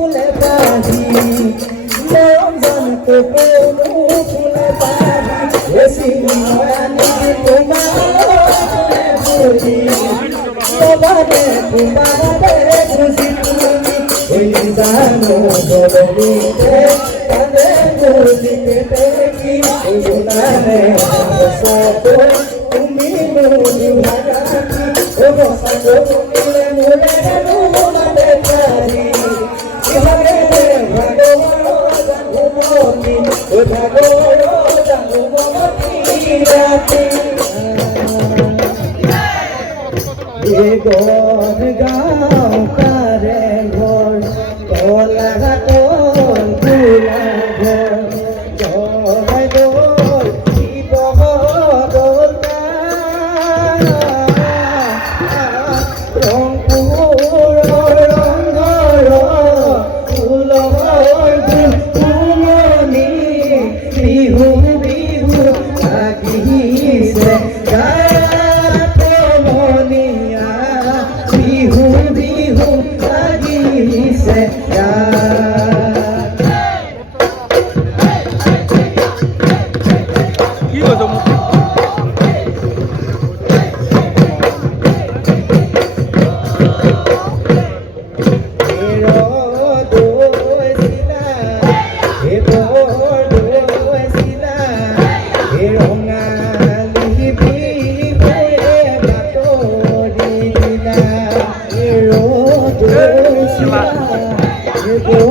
ফুলে পাহি মৰম জানতে কোনো ফুলে পাহি বেছি ময়ানি তোমাৰে বুজি তোমাৰে বুজি তুমি ওই জানো বদলিতে কানে বুঝিতে দেখি ওনারে সব তুমি মুনি ভাগাতি ও বসা তুমি মুনে মুনাতে পারি ইহারে ভগবান জানুমতি ও ভগবান জানুমতি রাতি এ গন গাও কারে ঘর তোলা তোল তুলা ঘর জয় দোল শিব দোল রংপুর রঙ্গর ফুল ফুলনি বিহু বিহু লাগিছে বিহু বিহু লাগিছে Go